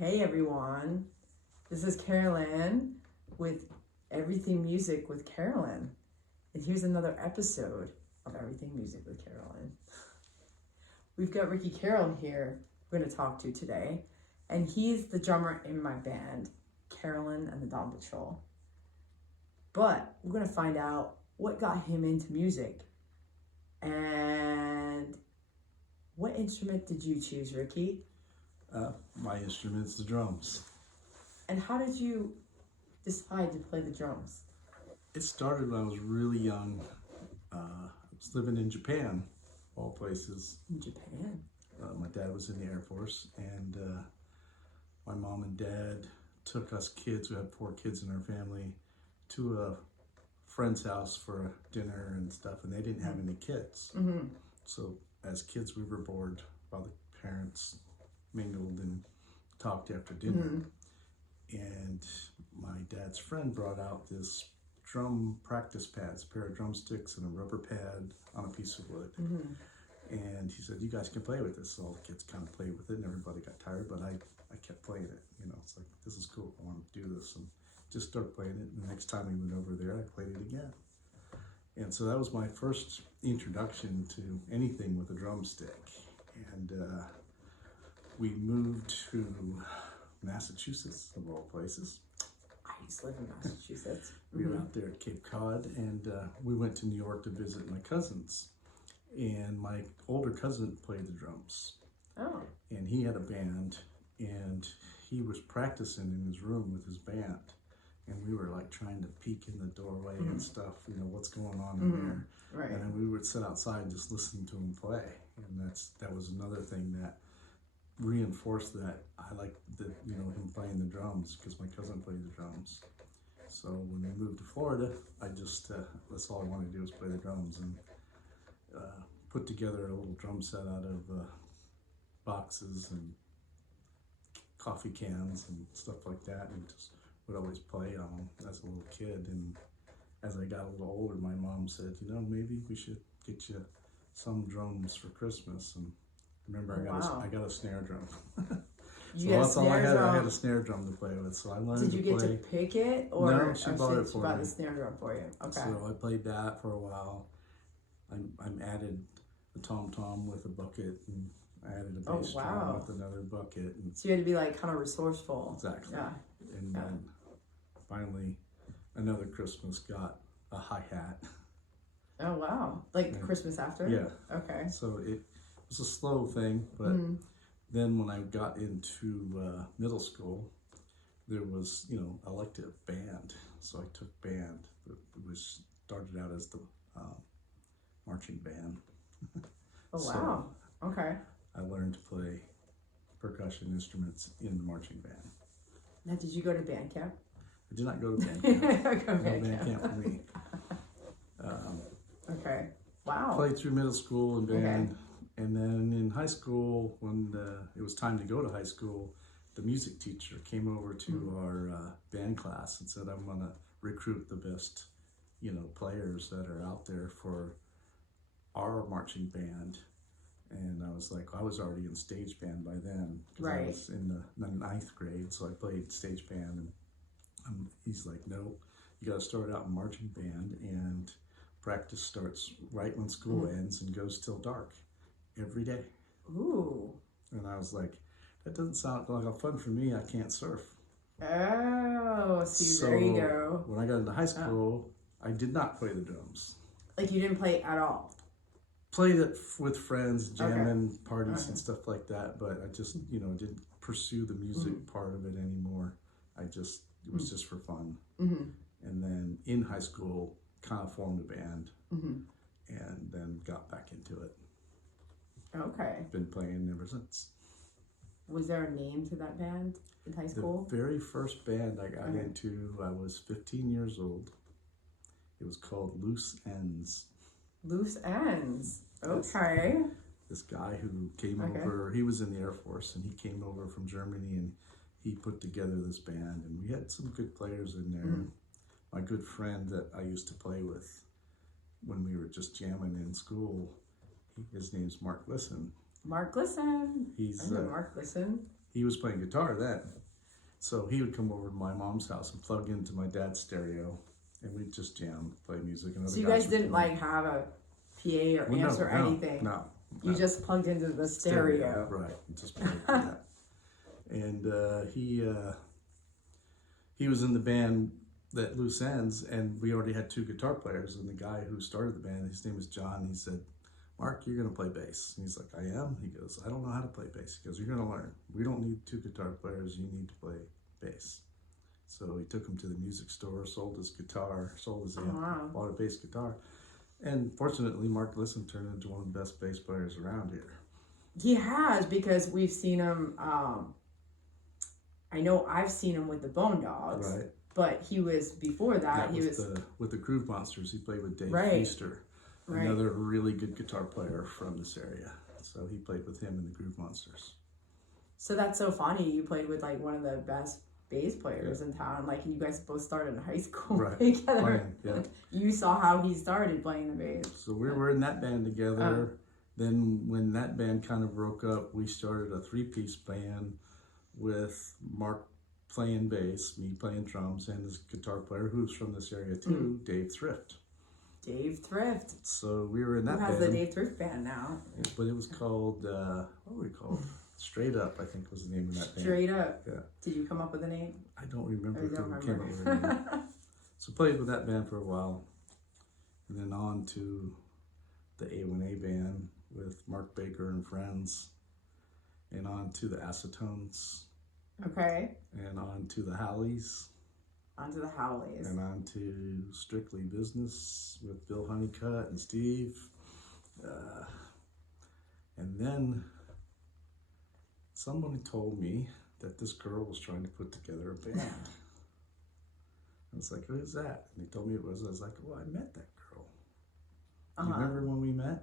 Hey everyone, this is Karalyn with Everything Music with Karalyn. And here's another episode of Everything Music with Karalyn. We've got Ricky Carroll here we're going to talk to today. And he's the drummer in my band, Karalyn and the Dawn Patrol. But we're going to find out what got him into music. And what instrument did you choose, Ricky? My instrument's the drums. And how did you decide to play the drums? It started when I was really young. I was living in Japan, of all places. In Japan? My dad was in the Air Force, and my mom and dad took us kids, we had 4 kids in our family, to a friend's house for dinner and stuff, and they didn't have any kids. Mm-hmm. So as kids, we were bored while the parents mingled and talked after dinner. Mm-hmm. And my dad's friend brought out this drum practice pads, a pair of drumsticks and a rubber pad on a piece of wood. Mm-hmm. And he said, you guys can play with this. So all the kids kind of played with it and everybody got tired, but I kept playing it. You know, it's like, this is cool, I want to do this. And just start playing it. And the next time we went over there, I played it again. And so that was my first introduction to anything with a drumstick. And we moved to Massachusetts, of all places. I used to live in Massachusetts. We were out there at Cape Cod, and we went to New York to visit my cousins. And my older cousin played the drums. Oh. And he had a band, and he was practicing in his room with his band. And we were like trying to peek in the doorway and stuff, you know, what's going on in there. Right. And then we would sit outside and just listen to him play. And that was another thing that reinforced that I liked him playing the drums, because my cousin played the drums. So when we moved to Florida, I just that's all I wanted to do was play the drums, and put together a little drum set out of boxes and coffee cans and stuff like that, and just would always play on them as a little kid. And as I got a little older, my mom said, maybe we should get you some drums for Christmas. And remember, I got a snare drum. So that's all I had. I had a snare drum to play with. So I learned. Did you get to pick it, or no? She bought it for me. Bought the snare drum for you. Okay. So I played that for a while. I added a tom-tom with a bucket, and I added a bass drum with another bucket. And so you had to be like kind of resourceful. Exactly. Yeah. And then finally, another Christmas got a hi-hat. Oh wow! Like Christmas after? Yeah. Okay. So it was a slow thing, but then when I got into middle school, there was, elective band. So I took band. It was started out as the marching band. Oh wow! Okay. I learned to play percussion instruments in the marching band. Now, did you go to band camp? I did not go to band camp. No band camp for me. Okay. Wow. Played through middle school and band. Okay. And then in high school, when it was time to go to high school, the music teacher came over to our band class and said, I'm going to recruit the best, players that are out there for our marching band. And I was like, I was already in stage band by then. Right. I was in the 9th grade, so I played stage band. And he's like, no, you got to start out in marching band, and practice starts right when school ends and goes till dark every day. Ooh. And I was like, that doesn't sound like fun for me. I can't surf. Oh, see, there you go. When I got into high school, I did not play the drums. Like you didn't play at all? Played it with friends, jamming, parties and stuff like that, but I just, didn't pursue the music part of it anymore. It was just for fun. Mm-hmm. And then in high school, kind of formed a band, and then got back into it. Okay. Been playing ever since. Was there a name to that band in high school? The very first band I got into, I was 15 years old. It was called Loose Ends. Loose Ends. Okay. This guy who came over, he was in the Air Force, and he came over from Germany, and he put together this band, and we had some good players in there. My good friend that I used to play with when we were just jamming in school, his name's Mark Listen. Mark Listen. He's Mark Listen. he was playing guitar then. So he would come over to my mom's house and plug into my dad's stereo, and we'd just jam, play music. And So you guys didn't like have a PA or amps or anything? No. You just plugged into the stereo. Right, just played that. And he was in the band at Loose Ends, and we already had 2 guitar players. And the guy who started the band, his name was John. He said, "Mark, you're going to play bass." And he's like, "I am?" He goes, "I don't know how to play bass." He goes, "You're going to learn. We don't need 2 guitar players. You need to play bass." So he took him to the music store, sold his guitar, sold his amp, bought a bass guitar. And fortunately, Mark Lisson turned into one of the best bass players around here. He has, because we've seen him, I know I've seen him with the Bone Dogs. Right. But he was, before that, he was... with the Groove Monsters, he played with Dave Feaster, Right. another really good guitar player from this area. So he played with him in the Groove Monsters. So that's so funny. You played with like one of the best bass players in town. Like you guys both started in high school together. You saw how he started playing the bass. So we were in that band together. Then when that band kind of broke up, we started a 3-piece band with Mark playing bass, me playing drums, and his guitar player, who's from this area too, Dave Thrift. Dave Thrift. So we were in that band. Who has the Dave Thrift band now? But it was called, what were we called? Straight Up, I think was the name of that band. Straight Up. Yeah. Did you come up with a name? I don't remember who came up with a name. So played with that band for a while. And then on to the A1A band with Mark Baker and friends. And on to the Acetones. Okay. And on to the Howleys. Onto the Howleys. And on to Strictly Business with Bill Honeycutt and Steve. And then somebody told me that this girl was trying to put together a band. I was like, "Who is that?" And they told me it was. I was like, "Well, I met that girl." You remember when we met?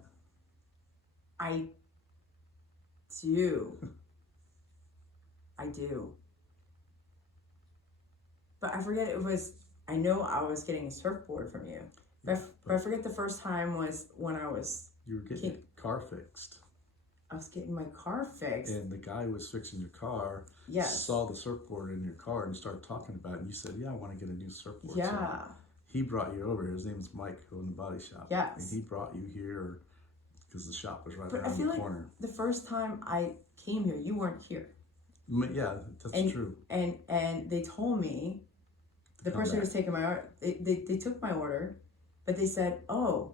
I do. I do. But I forget it was, I know I was getting a surfboard from you. But I forget the first time was when I was... You were getting your car fixed. I was getting my car fixed. And the guy was fixing your car. Yes. Saw the surfboard in your car and started talking about it. And you said, "Yeah, I want to get a new surfboard." Yeah. So he brought you over. His name is Mike, who owned the body shop. Yes. And he brought you here because the shop was right But around I feel the like corner. the first time I came here, you weren't here. Yeah, that's true. And they told me, the person who was taking my order, they took my order, but they said, "Oh,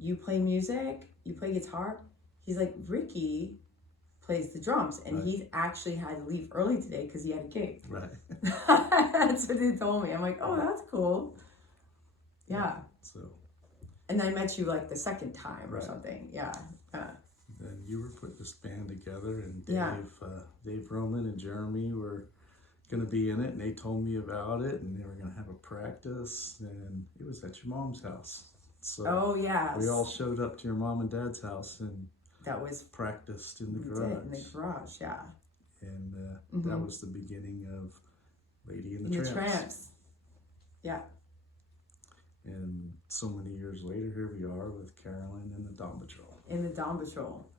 you play music? You play guitar?" He's like, "Ricky plays the drums, and he actually had to leave early today because he had a gig." Right. That's what they told me. I'm like, "Oh, that's cool." Yeah. So. And I met you like the second time or something. Yeah. Then you were putting this band together, and Dave Roman and Jeremy were going to be in it, and they told me about it, and they were going to have a practice, and it was at your mom's house. So we all showed up to your mom and dad's house, and that was practiced in the garage. In the garage, yeah. And that was the beginning of Lady and the Tramps. Yeah. And so many years later, here we are with Karalyn and the Dawn Patrol. In the Dawn Patrol.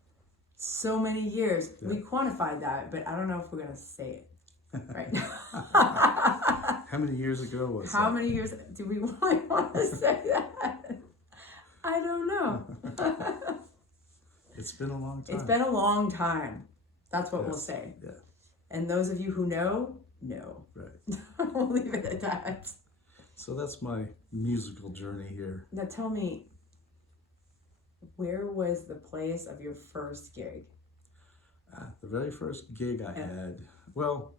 So many years. Yeah. We quantified that, but I don't know if we're going to say it right now. How many years ago was How many years do we really want to say that? I don't know. It's been a long time. It's been a long time. That's what we'll say. Yeah. And those of you who know. Right. We'll leave it at that. So that's my musical journey here. Now tell me, where was the place of your first gig? The very first gig I had, well,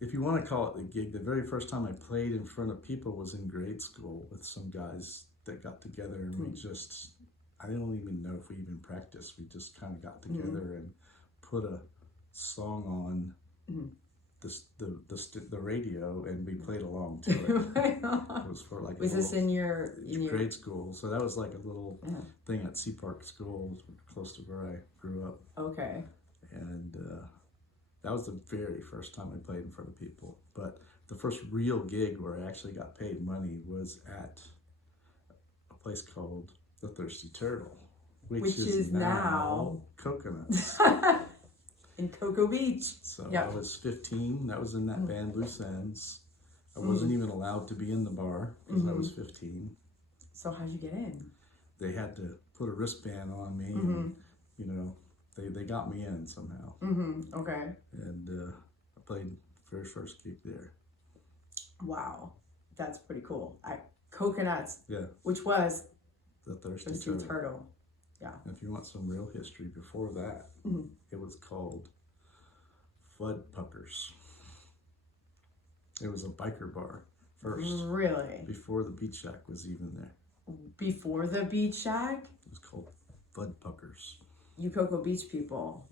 if you want to call it a gig, the very first time I played in front of people was in grade school with some guys that got together, and we just, I don't even know if we even practiced. We just kind of got together and put a song on the radio, and we played along to it. It was for like was this in your grade school? So that was like a little thing at Sea Park School, close to where I grew up. Okay. And that was the very first time I played in front of people. But the first real gig where I actually got paid money was at a place called The Thirsty Turtle, which is now Coconuts. In Cocoa Beach. So Yep. I was 15. That was in that band Loose Ends. I wasn't even allowed to be in the bar because I was 15. So how'd you get in? They had to put a wristband on me, and you know, they got me in somehow. Okay. And I played very first gig there. Wow, that's pretty cool. Coconuts. Yeah. Which was The Thirsty Thirsty Turtle. Turtle. Yeah. And if you want some real history, before that, it was called Fud Puckers. It was a biker bar first. Really? Before the Beach Shack was even there. Before the Beach Shack? It was called Fud Puckers. You Cocoa Beach people.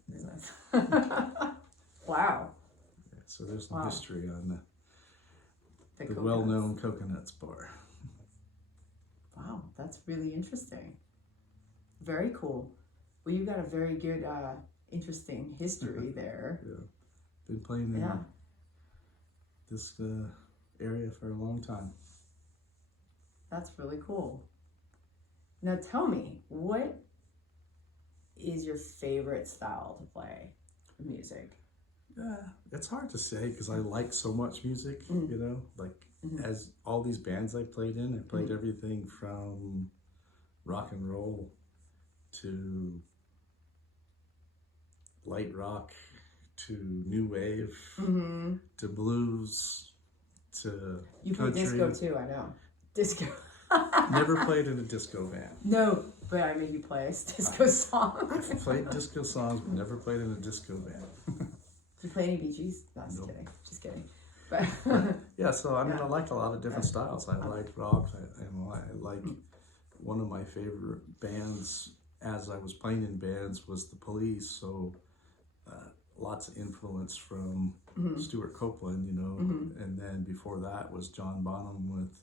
Wow. Yeah, so there's some history on the Coconuts. well-known Coconuts bar. Wow, that's really interesting. Very cool. Well, you got a very good, interesting history there. Yeah. Been playing in this area for a long time. That's really cool. Now tell me, what is your favorite style to play music? Yeah, it's hard to say because I like so much music, you know, like as all these bands I played in, I played everything from rock and roll to light rock to new wave to blues to You play country. disco too, I know. Disco. Never played in a disco band. No, but I made you play disco songs. I've played disco songs, but never played in a disco band. Did you play any Bee Gees? No, just kidding. Just kidding. But yeah, so I mean, I like a lot of different styles. I like rock. I like one of my favorite bands as I was playing in bands was the Police. So lots of influence from Stuart Copeland, you know, and then before that was John Bonham with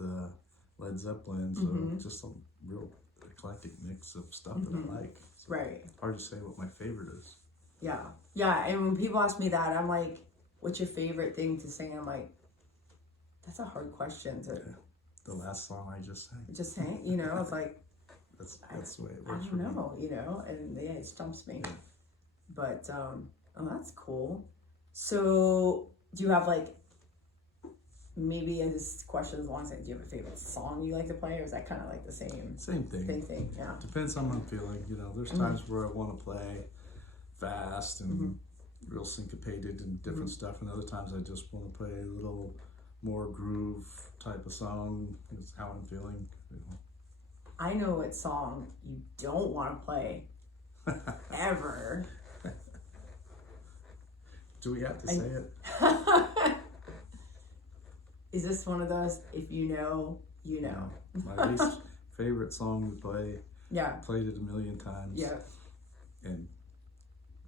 Led Zeppelin. So just a real eclectic mix of stuff that I like. So right. Hard to say what my favorite is. Yeah. Yeah. And when people ask me that, I'm like, what's your favorite thing to sing? I'm like, that's a hard question to The last song I just sang. just sing. You know, it's like, That's the way it I works don't for me. know, you know, and yeah, it stumps me. But, oh, that's cool. So, do you have like, maybe this question is long, do you have a favorite song you like to play, or is that kind of like the same Same thing. Yeah. Depends on how I'm feeling. You know, there's times where I want to play fast and real syncopated and different stuff, and other times I just want to play a little more groove type of song. It's how I'm feeling. You know. I know what song you don't want to play ever. Do we have to say it? Is this one of those, if you know, you know? My least favorite song to play. Yeah. Played it a million times. Yeah. And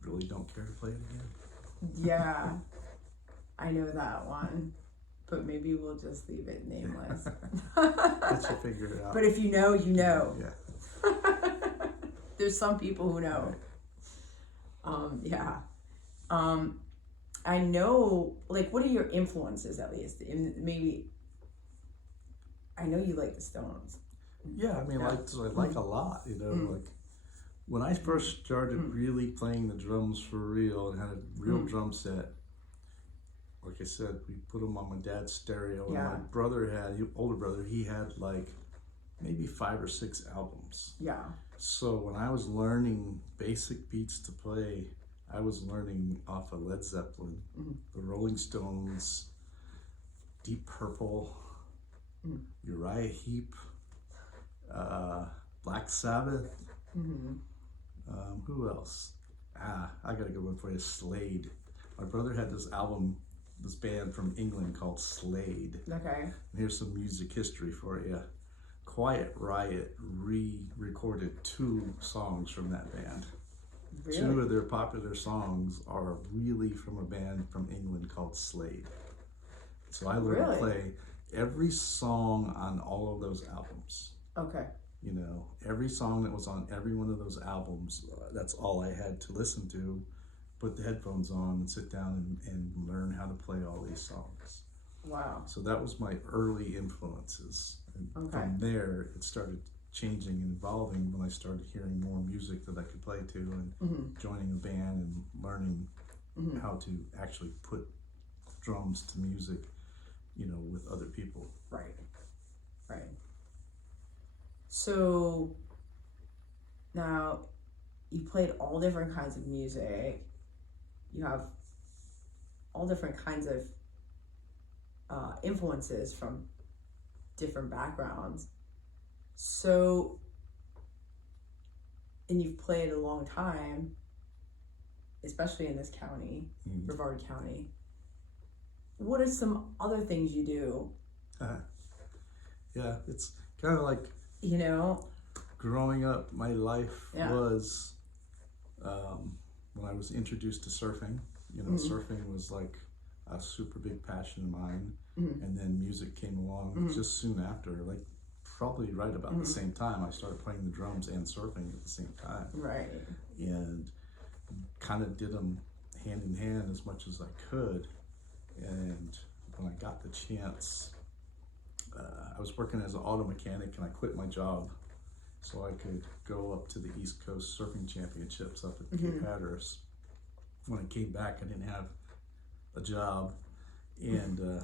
really don't care to play it again. Yeah. I know that one. But maybe we'll just leave it nameless. Let you figure it out. But if you know, you know. Yeah. There's some people who know. Yeah. I know, like, what are your influences at least? And maybe, I know you like the Stones. Yeah, I mean, I like a lot, you know, like when I first started really playing the drums for real and had a real drum set, like I said, we put them on my dad's stereo, and my brother older brother, he had like maybe 5 or 6 albums. Yeah. So when I was learning basic beats to play, I was learning off of Led Zeppelin, the Rolling Stones, Deep Purple, Uriah Heep, Black Sabbath. Who else? I got a good one for you. Slade. My brother had this album, this band from England called Slade. Okay. And here's some music history for you. Quiet Riot re-recorded 2 songs from that band. Really? 2 of their popular songs are really from a band from England called Slade. So I learned to play every song on all of those albums. Okay. You know, every song that was on every one of those albums, that's all I had to listen to, put the headphones on and sit down and learn how to play all these songs. Wow. So that was my early influences. And from there, it started changing and evolving when I started hearing more music that I could play to and joining a band and learning how to actually put drums to music, you know, with other people. Right. Right. So now you played all different kinds of music. You have all different kinds of influences from different backgrounds. So, and you've played a long time, especially in this county, Brevard County. What are some other things you do? Yeah, it's kind of like, you know, growing up, my life Yeah. was when I was introduced to surfing. You know, surfing was like a super big passion of mine, and then music came along just soon after, like probably right about the same time. I started playing the drums and surfing at the same time, right? and kind of did them hand in hand as much as I could. And when I got the chance, I was working as an auto mechanic, and I quit my job so I could go up to the East Coast Surfing Championships up at Cape Hatteras. When I came back, I didn't have a job, and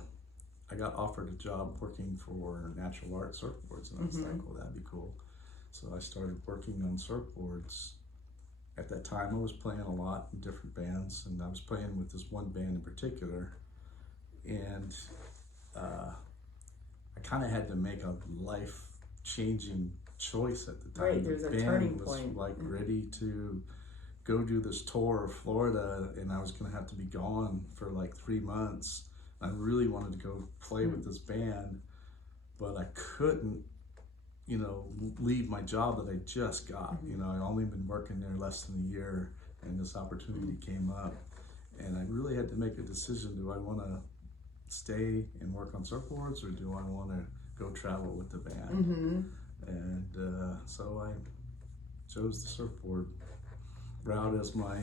I got offered a job working for Natural Art Surfboards, and I was like, well, that'd be cool. So I started working on surfboards. At that time, I was playing a lot in different bands, and I was playing with this one band in particular, and I kind of had to make a life-changing choice at the time. Right, there's a turning was point. Like ready to go do this tour of Florida, and I was going to have to be gone for like 3 months. I really wanted to go play with this band, but I couldn't, you know, leave my job that I just got. You know, I'd only been working there less than a year, and this opportunity came up, and I really had to make a decision. Do I want to stay and work on surfboards, or do I want to go travel with the band? And so I chose the surfboard route as my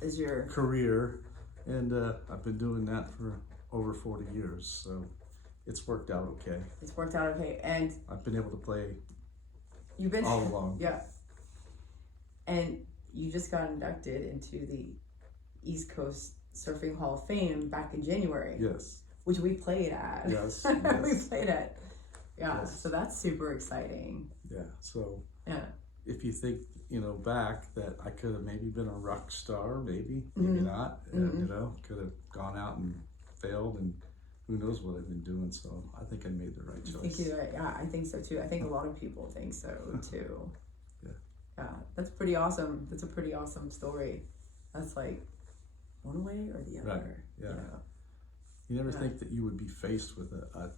Is your career, and I've been doing that for over 40 years, so it's worked out okay. It's worked out okay, and I've been able to play you've been all along. Yeah, and you just got inducted into the East Coast Surfing Hall of Fame back in January. Yes. Which we played at. Yes. We Yes. played at. Yeah, Yes. so that's super exciting. Yeah. So Yeah. if you think, you know, back, that I could have maybe been a rock star, maybe not. You know, could have gone out and failed, and who knows what I've been doing. So I think I made the right choice. I think you're right. Yeah, I think so too. I think a lot of people think so too. Yeah. Yeah, that's pretty awesome. That's a pretty awesome story. That's like one way or the other. Right. Yeah. You know? You never Yeah. think that you would be faced with a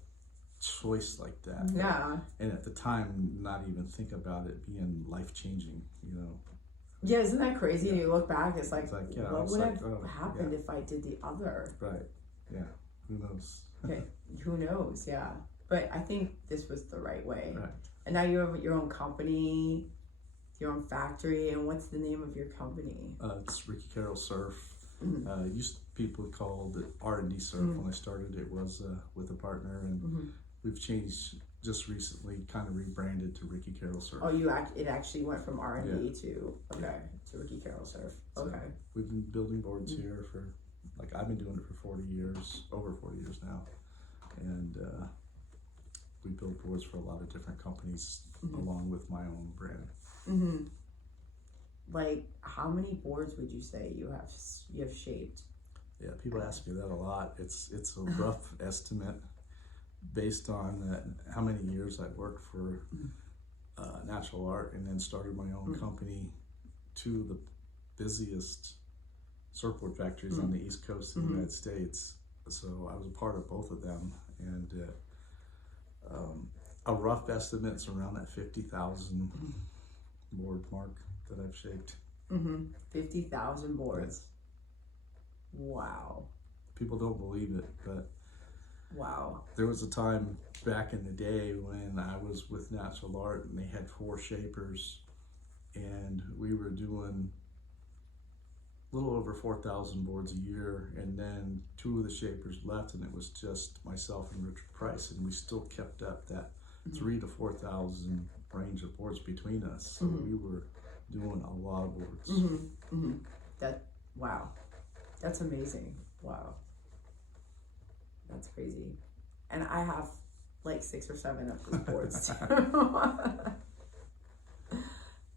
choice like that. Yeah. And at the time, not even think about it being life-changing, you know. Yeah, isn't that crazy? And you look back, it's like, you know, what it's would like, have happened if I did the other? Right. Yeah. Who knows? Okay, who knows? Yeah. But I think this was the right way. Right. And now you have your own company, your own factory, and what's the name of your company? It's Ricky Carroll Surf. People called it R&D Surf. When I started, it was with a partner, and we've changed just recently, kind of rebranded to Ricky Carroll Surf. Oh, it actually went from R&D to Ricky Carroll Surf. Okay. So we've been building boards here for, like, I've been doing it for 40 years, over 40 years now, and we build boards for a lot of different companies along with my own brand. Like, how many boards would you say you have shaped? Yeah, people ask me that a lot. It's a rough estimate based on how many years I worked for Natural Art, and then started my own company, two of the busiest surfboard factories on the East Coast of the United States. So I was a part of both of them, and a rough estimate is around that 50,000 board mark that I've shaped. 50,000 boards. Yes. Wow. People don't believe it, but Wow. there was a time back in the day when I was with Natural Art, and they had 4 shapers, and we were doing a little over 4,000 boards a year, and then 2 of the shapers left, and it was just myself and Richard Price, and we still kept up that 3,000 to 4,000 range of boards between us. So we were doing a lot of boards. Wow. That's amazing. Wow. That's crazy. And I have like 6 or 7 of these boards too.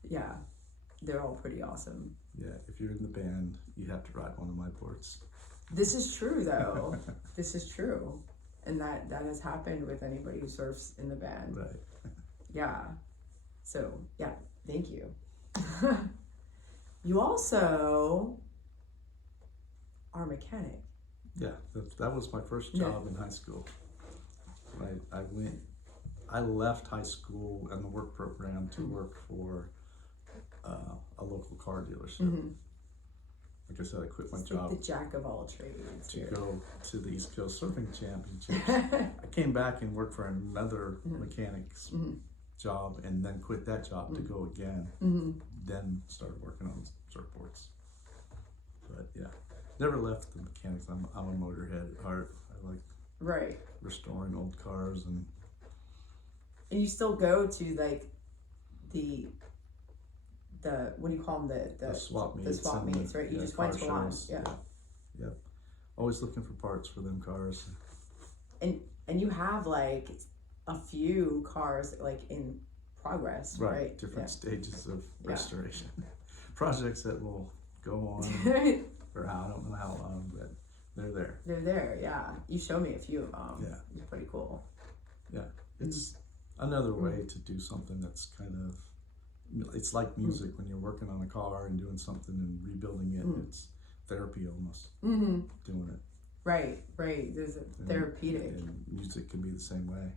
Yeah, they're all pretty awesome. Yeah, if you're in the band, you have to ride one of my boards. This is true though. This is true. And that has happened with anybody who surfs in the band. Right. Yeah. So, yeah, thank you. You also are a mechanic. Yeah, that was my first job in high school. I left high school and the work program to work for a local car dealership. Mm-hmm. Like I said, I quit my It's job like the jack of all trades to here. go to the East Coast Surfing Championships. I came back and worked for another mechanic's job and then quit that job to go again. Then started working on surfboards. But yeah, never left the mechanics. I'm a motorhead at heart. I like restoring old cars and you still go to like the what do you call them, the swap meets. The swap meets, right? You just went to one. Yeah. Yep. Always looking for parts for them cars. And you have like a few cars like in progress, right? Different stages of restoration. Projects that will go on for I don't know how long, but they're there. They're there, yeah. You showed me a few of them. Yeah. It's pretty cool. Yeah. It's another way to do something that's kind of, it's like music when you're working on a car and doing something and rebuilding it. It's therapy almost, doing it. Right. There's a therapeutic. And music can be the same way.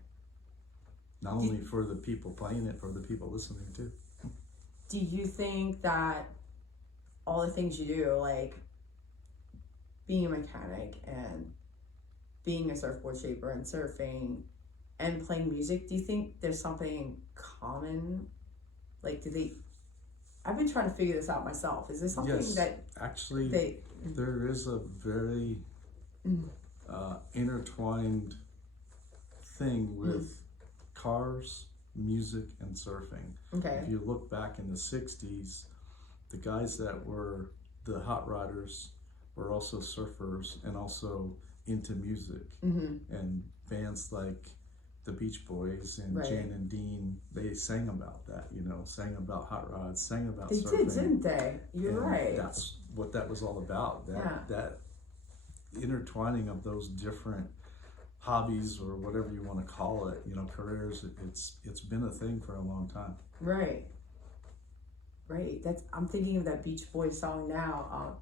Not only for the people playing it, for the people listening too. Do you think that all the things you do, like being a mechanic and being a surfboard shaper and surfing and playing music, do you think there's something common? Like, I've been trying to figure this out myself. Is there something that actually there is a very intertwined thing with cars, music, and surfing. Okay. If you look back in the 60s, the guys that were the hot rodders were also surfers and also into music. And bands like the Beach Boys and Jan and Dean, they sang about that, sang about hot rods, sang about surfing. They did, didn't they? You're right. That's what that was all about. That intertwining of those different hobbies or whatever you want to call it, careers, it's been a thing for a long time. Right. I'm thinking of that Beach Boys song now.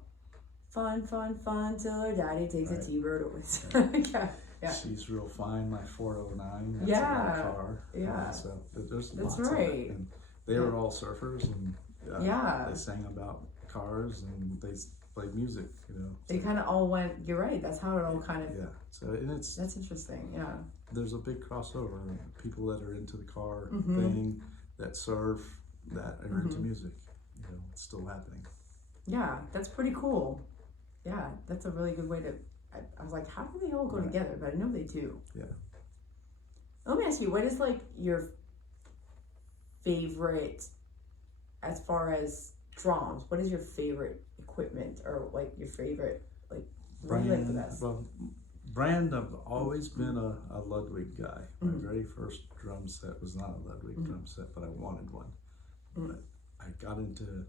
Fun, fun, fun till her daddy takes a T-bird with. Yeah. She's real fine, my 409. That's a car. Yeah. So there's That's lots right. of it. And they were all surfers and they sang about cars and they played music, They kind of all went, you're right, that's how it all kind of. Yeah. So, and that's interesting, yeah. There's a big crossover. People that are into the car thing, that surf, that are into music, it's still happening. Yeah, that's pretty cool. Yeah, that's a really good way to. I was like, how do they all go together? But I know they do. Yeah. Let me ask you, what is like your favorite, as far as drums? What is your favorite equipment or like your favorite what do you like the best? Well, brand, I've always been a Ludwig guy. My very first drum set was not a Ludwig drum set, but I wanted one. But I got into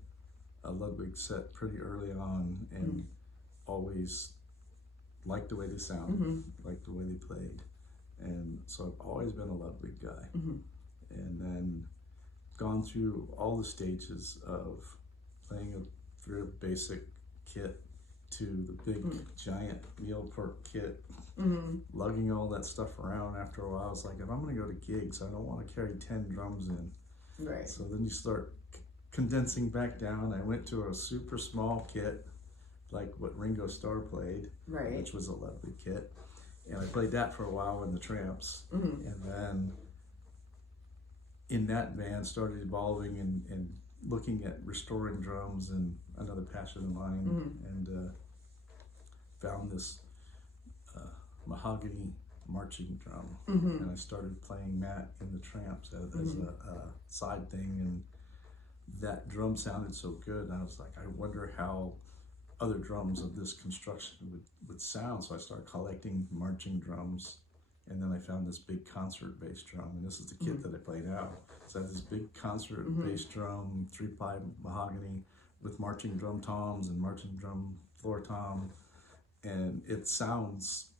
a Ludwig set pretty early on and always liked the way they sounded, liked the way they played. And so I've always been a Ludwig guy. And then gone through all the stages of playing a very basic kit to the big giant meal pork kit, lugging all that stuff around. After a while, I was like, if I'm going to go to gigs, I don't want to carry 10 drums in. Right. So then you start condensing back down. I went to a super small kit, like what Ringo Starr played, which was a Ludwig kit. And I played that for a while in the Tramps. And then in that band started evolving and looking at restoring drums and another passion of mine, and found this mahogany marching drum. And I started playing that in the Tramps as a side thing, and that drum sounded so good. And I was like, I wonder how other drums of this construction would sound. So I started collecting marching drums, and then I found this big concert bass drum, and this is the kit that I play now. So I have this big concert bass drum, 3-ply mahogany with marching drum toms and marching drum floor tom, and it sounds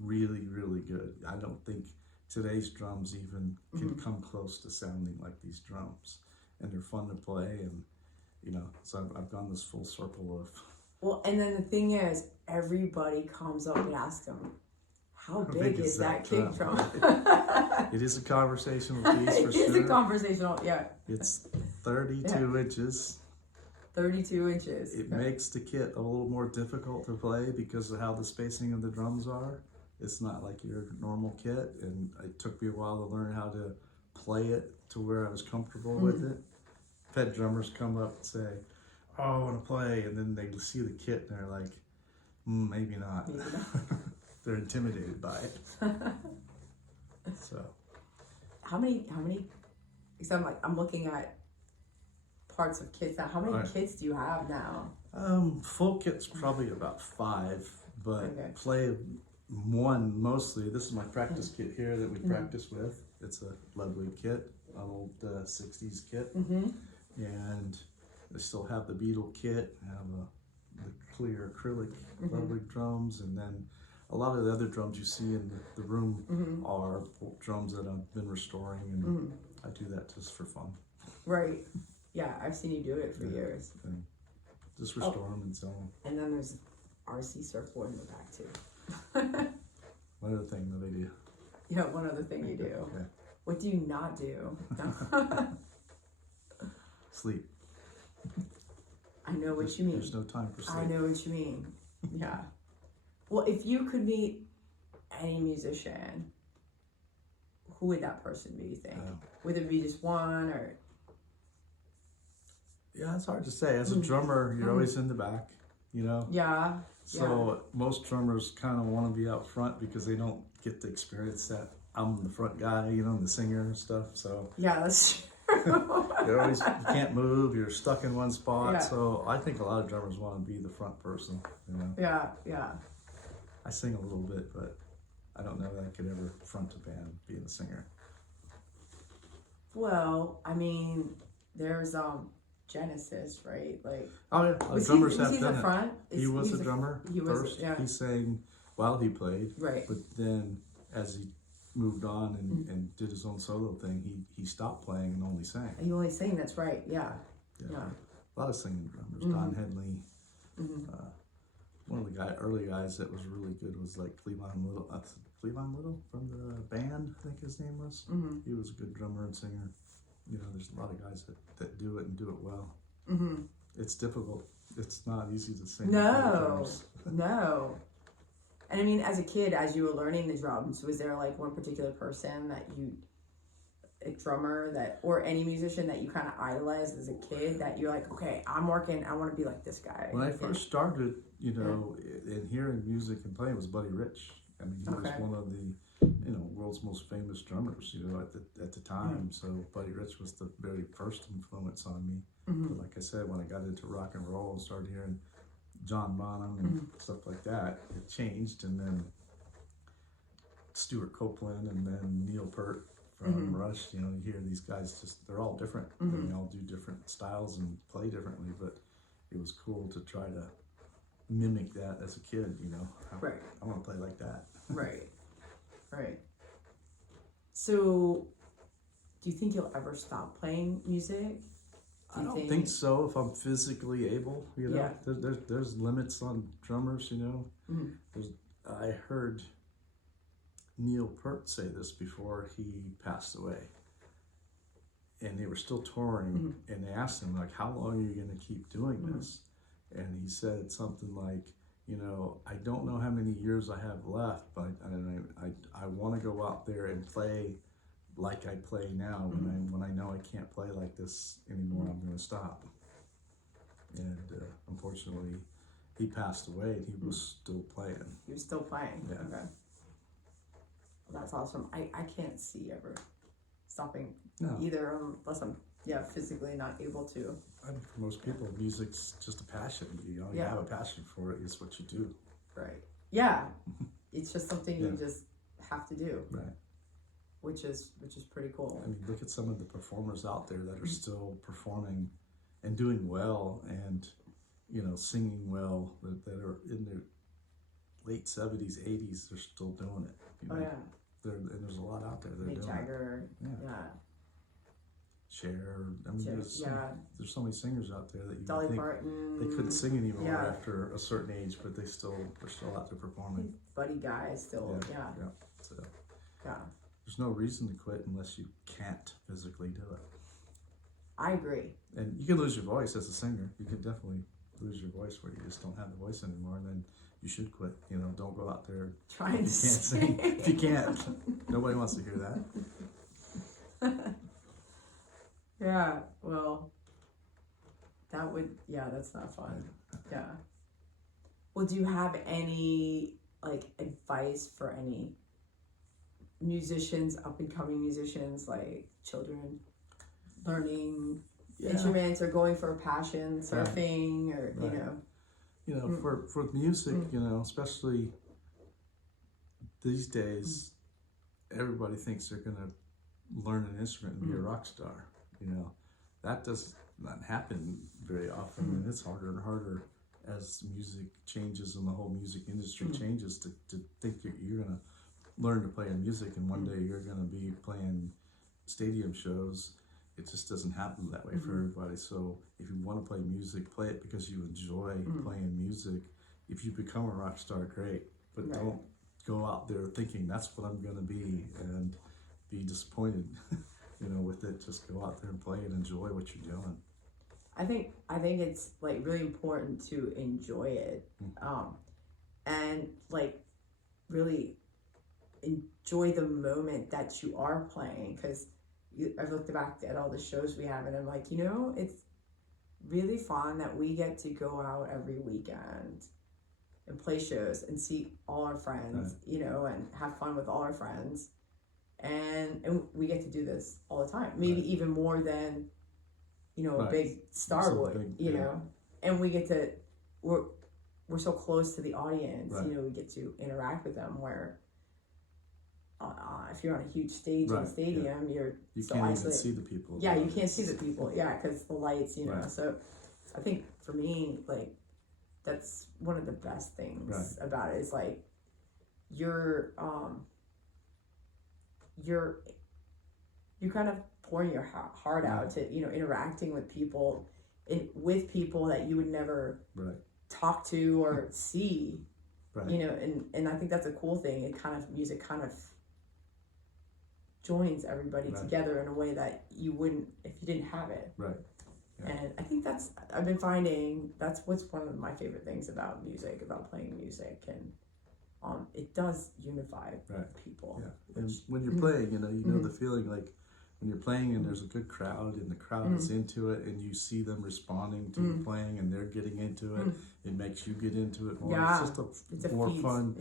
really, really good. I don't think today's drums even can come close to sounding like these drums, and they're fun to play, and so I've gone this full circle of. Well, and then the thing is, everybody comes up and asks them, how big is that kick drum? It is a conversational piece for sure. It is a conversational, yeah. It's 32 inches. 32 inches. It makes the kit a little more difficult to play because of how the spacing of the drums are. It's not like your normal kit, and it took me a while to learn how to play it to where I was comfortable with it. I've had drummers come up and say, oh, I want to play, and then they see the kit and they're like, maybe not. Maybe not. They're intimidated by it. So. How many, because I'm looking at parts of kits now. How many kits do you have now? Full kit's probably about 5, but play one mostly. This is my practice kit here that we practice with. It's a lovely kit, an old 60s kit. And I still have the Beetle kit. I have the clear acrylic lovely drums, and then a lot of the other drums you see in the room are drums that I've been restoring, and I do that just for fun. Right. Yeah, I've seen you do it for years. And just restore them and sell them. And then there's RC Surfboard in the back too. One other thing that I do. Yeah, one other thing you do. Okay. What do you not do? Sleep. I know what you mean. There's no time for sleep. I know what you mean. Yeah. Well, if you could meet any musician, who would that person be, you think? Would it be just one, or? Yeah, it's hard to say. As a drummer, you're always in the back, Yeah. So most drummers kind of want to be out front because they don't get to experience that. I'm the front guy, the singer and stuff. So yeah, that's true. you can't move. You're stuck in one spot. Yeah. So I think a lot of drummers want to be the front person. Yeah. I sing a little bit, but I don't know that I could ever front a band being a singer. Well, I mean, there's Genesis, right? Like, oh yeah, drummers have done it. Front? He was a drummer first. Yeah. He sang while he played, right? But then, as he moved on and did his own solo thing, he stopped playing and only sang. And you only sing. That's right. Yeah. A lot of singing drummers. Don Henley. One of the early guys that was really good was like Cleavon Little from the band, I think his name was. He was a good drummer and singer. There's a lot of guys that do it and do it well. It's difficult. It's not easy to sing. No. And I mean, as a kid, as you were learning the drums, was there like one particular person that a drummer or any musician that you kind of idolized as a kid that you're like, okay, I want to be like this guy? When I first started, in hearing music and playing was Buddy Rich. I mean, he was one of the, world's most famous drummers, at the time. So Buddy Rich was the very first influence on me. But like I said, when I got into rock and roll and started hearing John Bonham and stuff like that, it changed. And then Stuart Copeland and then Neil Peart from Rush, you hear these guys they're all different. They all do different styles and play differently, but it was cool to try to mimic that as a kid, Right. I want to play like that. Right. So, do you think you'll ever stop playing music? I don't think so if I'm physically able, Yeah. There's limits on drummers, I heard Neil Peart say this before he passed away. And they were still touring, and they asked him, like, how long are you going to keep doing this? And he said something like, I don't know how many years I have left, but I want to go out there and play like I play now. When I know I can't play like this anymore, I'm going to stop. And unfortunately, he passed away, and he was still playing. He was still playing? Yeah. Okay. Well, that's awesome. I can't see ever stopping No. either, unless I'm physically not able to. I mean, for most people, music's just a passion. You Yeah. have a passion for it. It's what you do. Right. Yeah. It's just something Yeah. you just have to do. Right. Which is pretty cool. I mean, look at some of the performers out there that are still performing and doing well, and singing well. That are in their late 70s, 80s. They're still doing it. Oh yeah. And there's a lot out there. They're Mick doing Jagger. it. Yeah. Cher. I mean, there's so many singers out there that you Dolly think Parton. they couldn't sing anymore Yeah. after a certain age, but they're still out there performing. Buddy Guy still. Yeah. So Yeah. there's no reason to quit unless you can't physically do it. I agree. And you can lose your voice as a singer. You can definitely lose your voice where you just don't have the voice anymore, and then you should quit. Don't go out there Trying if to you can't sing. If you can't, nobody wants to hear that. Yeah, well, that's not fun. Yeah. Well, do you have any, like, advice for any musicians, up and coming musicians, like children learning instruments or going for a passion, surfing, or, For music, especially these days, everybody thinks they're going to learn an instrument and be a rock star. That does not happen very often, and it's harder and harder as music changes and the whole music industry changes to think that you're going to learn to play music and one day you're going to be playing stadium shows. It just doesn't happen that way for everybody. So if you want to play music, play it because you enjoy playing music. If you become a rock star, great, but don't go out there thinking that's what I'm going to be and be disappointed. With it. Just go out there and play and enjoy what you're doing. I think it's, like, really important to enjoy it, and, like, really enjoy the moment that you are playing. Because I've looked back at all the shows we have, and I'm like, it's really fun that we get to go out every weekend and play shows and see all our friends, and have fun with all our friends. And we get to do this all the time, maybe even more than, a big star would, and we get to, we're so close to the audience, we get to interact with them, where if you're on a huge stage in a stadium, you so can't isolated. even see the people. Yeah, you can't see the people, because the lights, so I think for me, like, that's one of the best things about it, is like, you're kind of pouring your heart out to, interacting with people that you would never talk to or see, and I think that's a cool thing. Music kind of joins everybody together in a way that you wouldn't if you didn't have it. And I think I've been finding that's what's one of my favorite things about music, about playing music, and it does unify people. And when you're playing, you know the feeling, like when you're playing and there's a good crowd and the crowd is into it and you see them responding to you playing and they're getting into it, it makes you get into it more. Yeah. It's just a more fun,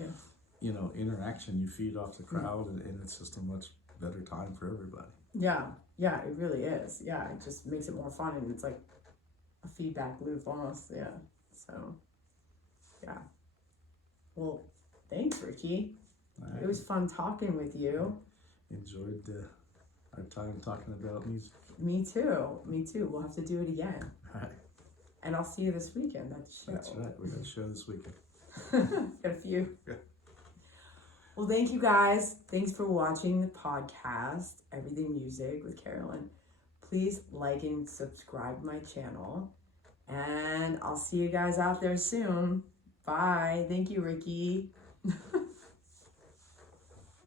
interaction. You feed off the crowd and it's just a much better time for everybody. Yeah, it really is. Yeah, it just makes it more fun, and it's like a feedback loop almost. Yeah, so yeah. Well, thanks, Ricky. It was fun talking with you. Enjoyed our time talking about music. Me too. We'll have to do it again. All right. And I'll see you this weekend at the show. That's right. We got a show this weekend. Got a few. Yeah. Well, thank you guys. Thanks for watching the podcast, Everything Music with Karalyn. Please like and subscribe to my channel. And I'll see you guys out there soon. Bye. Thank you, Ricky.